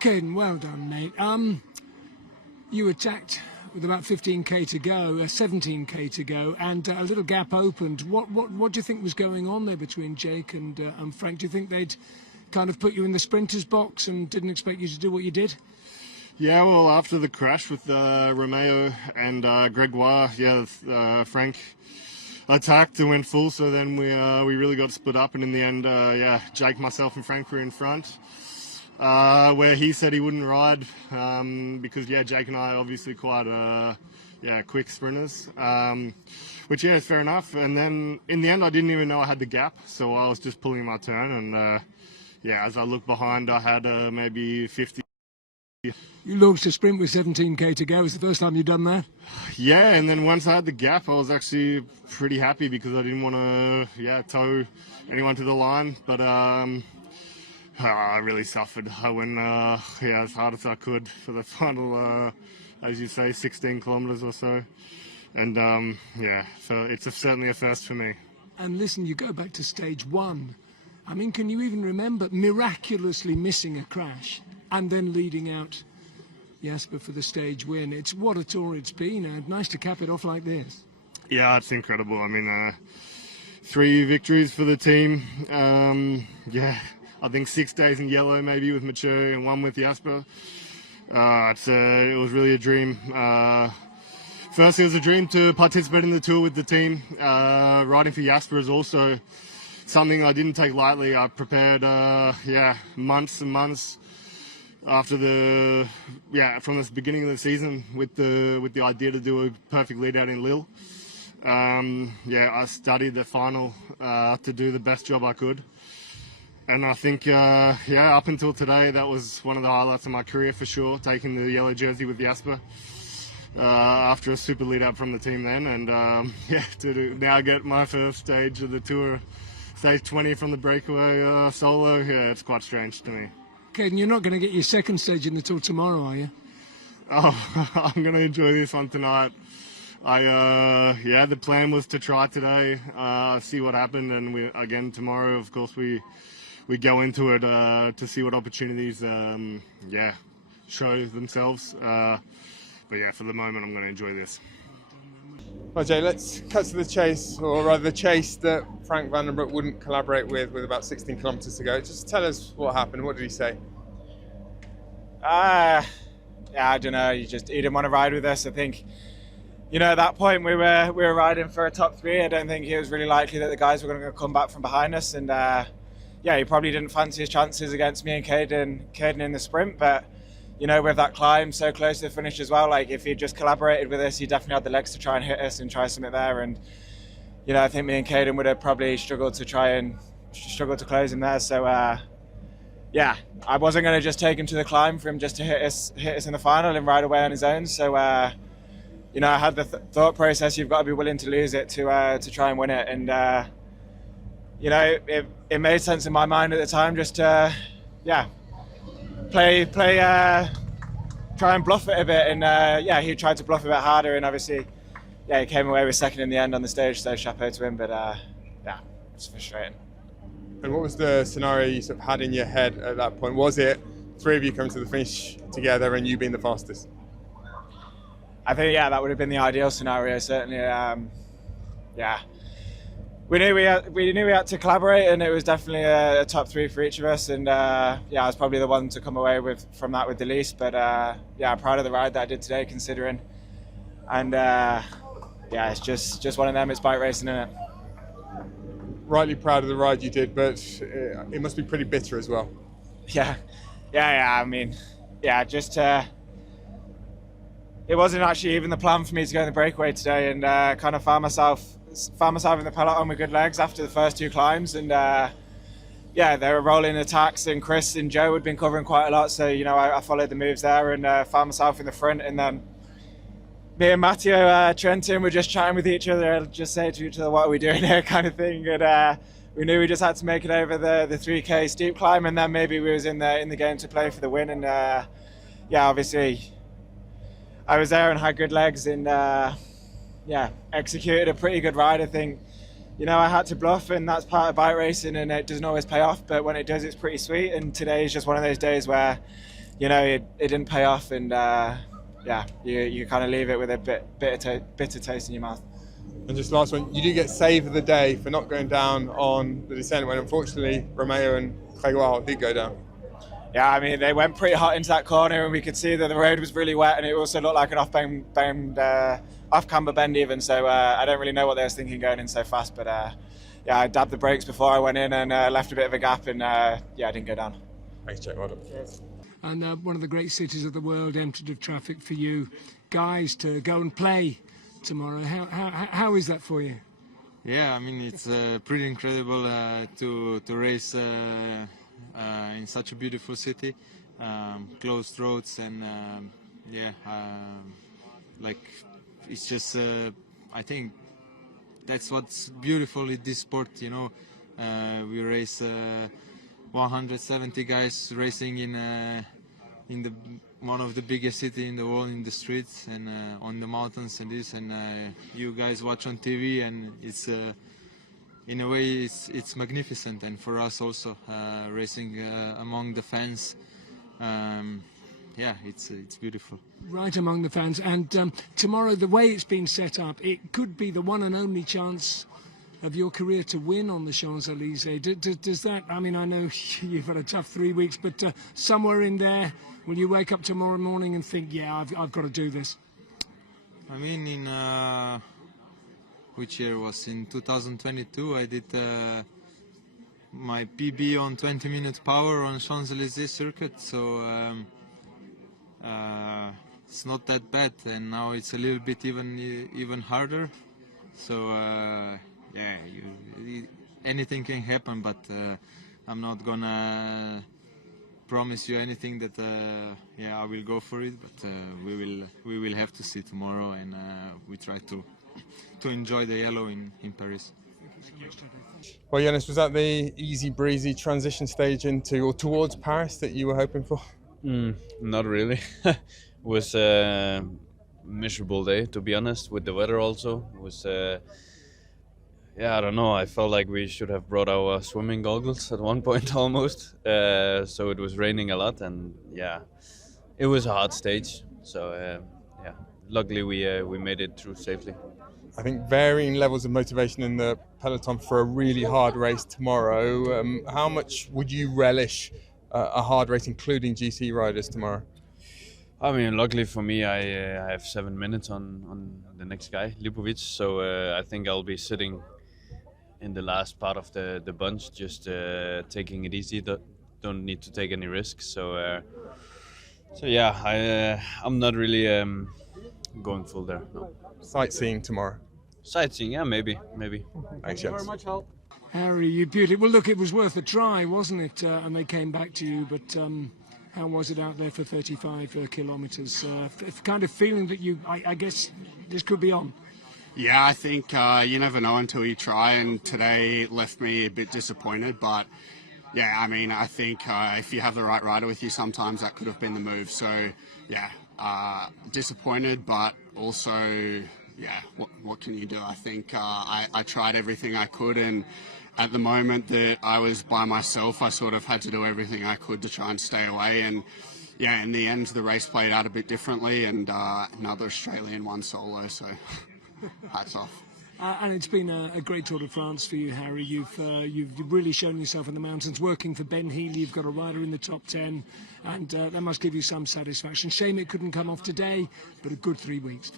Kaden, well done, mate. You attacked with about 15k to go, 17k to go, and a little gap opened. What do you think was going on there between Jake and Frank? Do you think they'd kind of put you in the sprinters box and didn't expect you to do what you did? Yeah, well, after the crash with Romeo and Gregoire, Frank attacked and went full, so then we really got split up, and in the end, Jake, myself and Frank were in front, where he said he wouldn't ride because, Jake and I are obviously quite, quick sprinters, which, is fair enough, and then in the end, I didn't even know I had the gap, so I was just pulling my turn, and, as I looked behind, I had maybe 50. You launched a sprint with 17k to go. Was the first time you'd done that? Yeah, and then once I had the gap, I was actually pretty happy because I didn't want to, tow anyone to the line. But I really suffered. I went, as hard as I could for the final, as you say, 16 kilometres or so. And so it's certainly a first for me. And listen, you go back to stage one. I mean, can you even remember miraculously missing a crash and then leading out Jasper for the stage win? It's what a tour it's been. Nice to cap it off like this. Yeah, it's incredible. I mean, 3 victories for the team. I think 6 days in yellow maybe with Mathieu and 1 with Jasper. It was really a dream. First, it was a dream to participate in the tour with the team. Riding for Jasper is also something I didn't take lightly. I prepared, months and months after from the beginning of the season with the idea to do a perfect lead out in Lille. I studied the final to do the best job I could. And I think, up until today, that was one of the highlights of my career for sure, taking the yellow jersey with Jasper after a super lead out from the team then. And to now get my first stage of the tour, stage 20 from the breakaway solo, it's quite strange to me. Kaden, you're not going to get your second stage in the tour tomorrow, are you? Oh, I'm going to enjoy this one tonight. The plan was to try today, see what happened, and tomorrow, of course, we go into it to see what opportunities, show themselves. For the moment, I'm going to enjoy this. Well, Jay, let's cut to the chase, or rather the chase that Frank van den Broek wouldn't collaborate with about 16 kilometres to go. Just tell us what happened. What did he say? I don't know. He didn't want to ride with us. I think, at that point we were riding for a top 3. I don't think it was really likely that the guys were going to come back from behind us. And he probably didn't fancy his chances against me and Kaden in the sprint. But with that climb so close to the finish as well, like if he'd just collaborated with us, he definitely had the legs to try and hit us and try something there. And I think me and Kaden would have probably struggled to close him there. So I wasn't going to just take him to the climb for him just to hit us in the final and ride away on his own. So I had the thought process: you've got to be willing to lose it to try and win it. And it made sense in my mind at the time just to try and bluff it a bit. And he tried to bluff a bit harder, and obviously he came away with second in the end on the stage, so chapeau to him. But it's frustrating. And what was the scenario you sort of had in your head at that point? Was it 3 of you coming to the finish together and you being the fastest? I think that would have been the ideal scenario, certainly. We knew we had to collaborate, and it was definitely a top 3 for each of us. And I was probably the one to come away from that with the least. But proud of the ride that I did today, considering. And it's just one of them. It's bike racing, isn't it? Rightly proud of the ride you did, but it must be pretty bitter as well. Yeah. I mean, it wasn't actually even the plan for me to go in the breakaway today, and kind of found myself in the peloton with good legs after the first 2 climbs. And they were rolling attacks, and Chris and Joe had been covering quite a lot, so I followed the moves there and found myself in the front. And then me and Matteo Trentin were just chatting with each other, just saying to each other, what are we doing here, kind of thing. And we knew we just had to make it over the 3k steep climb, and then maybe we was in the game to play for the win. And obviously I was there and had good legs, and executed a pretty good ride. I think I had to bluff, and that's part of bike racing, and it doesn't always pay off, but when it does, it's pretty sweet. And today is just one of those days where you know, it didn't pay off, and yeah, you kind of leave it with a bitter taste in your mouth. And just last one, you do get save of the day for not going down on the descent when unfortunately Romeo and Gregoire did go down. Yeah, I mean, they went pretty hot into that corner, and we could see that the road was really wet, and it also looked like an off-camber bend even, so I don't really know what they was thinking going in so fast, but yeah, I dabbed the brakes before I went in and left a bit of a gap, and yeah, I didn't go down. Thanks, Jake. Well done. And one of the great cities of the world emptied of traffic for you guys to go and play tomorrow. How is that for you? Yeah, I mean, it's pretty incredible to race in such a beautiful city, closed roads, and yeah, like it's just I think that's what's beautiful in this sport, you know. We race 170 guys racing in the one of the biggest city in the world, in the streets and on the mountains and this, and you guys watch on TV, and it's in a way it's magnificent, and for us also racing among the fans, yeah, it's beautiful. Right among the fans, and tomorrow, the way it's been set up, it could be the one and only chance of your career to win on the Champs-Élysées. Does that, I mean, I know you've had a tough 3 weeks, but somewhere in there, will you wake up tomorrow morning and think, yeah, I've got to do this? I mean, in which year was in 2022, I did my PB on 20-minute power on Champs-Élysées circuit, so it's not that bad, and now it's a little bit even harder. So yeah, anything can happen, but I'm not gonna promise you anything that yeah, I will go for it, but we will have to see tomorrow, and we try to enjoy the yellow in Paris. Well, Jonas, was that the easy breezy transition stage into or towards Paris that you were hoping for? Not really. It was a miserable day, to be honest, with the weather also. It was yeah, I don't know, I felt like we should have brought our swimming goggles at one point almost. So it was raining a lot, and yeah, it was a hard stage. So yeah, luckily we made it through safely. I think varying levels of motivation in the peloton for a really hard race tomorrow. How much would you relish a hard race, including GC riders tomorrow? I mean, luckily for me, I have 7 minutes on the next guy, Lipovic. So I think I'll be sitting in the last part of the bunch, just taking it easy. Don't need to take any risks. So so yeah, I'm not really going full there. No. Sightseeing tomorrow. Sightseeing, yeah, maybe. Thanks, Jens. Harry, you beautiful. Well, look, it was worth a try, wasn't it? And they came back to you, but how was it out there for 35 kilometres? Kind of feeling that I guess this could be on. Yeah, I think you never know until you try, and today left me a bit disappointed, but yeah, I mean, I think if you have the right rider with you, sometimes that could have been the move. So yeah, disappointed, but also, yeah, what can you do? I think I tried everything I could, and at the moment that I was by myself, I sort of had to do everything I could to try and stay away, and yeah, in the end, the race played out a bit differently, and another Australian won solo, so hats off. And it's been a great Tour de France for you, Harry. You've really shown yourself in the mountains, working for Ben Healy. You've got a rider in the top 10, and that must give you some satisfaction. Shame it couldn't come off today, but a good 3 weeks.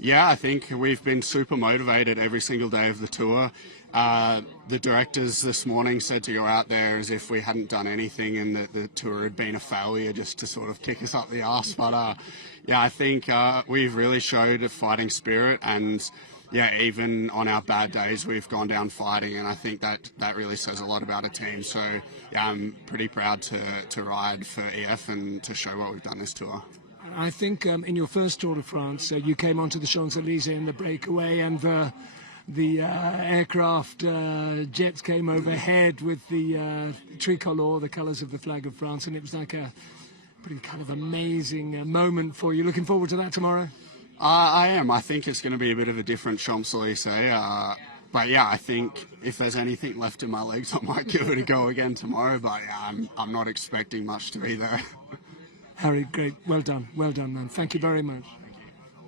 Yeah, I think we've been super motivated every single day of the tour. The directors this morning said to go out there as if we hadn't done anything and that the tour had been a failure, just to sort of kick us up the arse. But yeah, I think we've really showed a fighting spirit, and yeah, even on our bad days, we've gone down fighting, and I think that really says a lot about a team. So yeah, I'm pretty proud to ride for EF and to show what we've done this tour. I think in your first Tour de France, you came onto the Champs-Élysées in the breakaway, and the aircraft jets came overhead with the tricolour, the colours of the flag of France, and it was like a pretty kind of amazing moment for you. Looking forward to that tomorrow? I am. I think it's going to be a bit of a different Champs-Élysées. But yeah, I think if there's anything left in my legs, I might give it a go again tomorrow. But yeah, I'm not expecting much to be there. Harry, great. Well done, man. Thank you very much.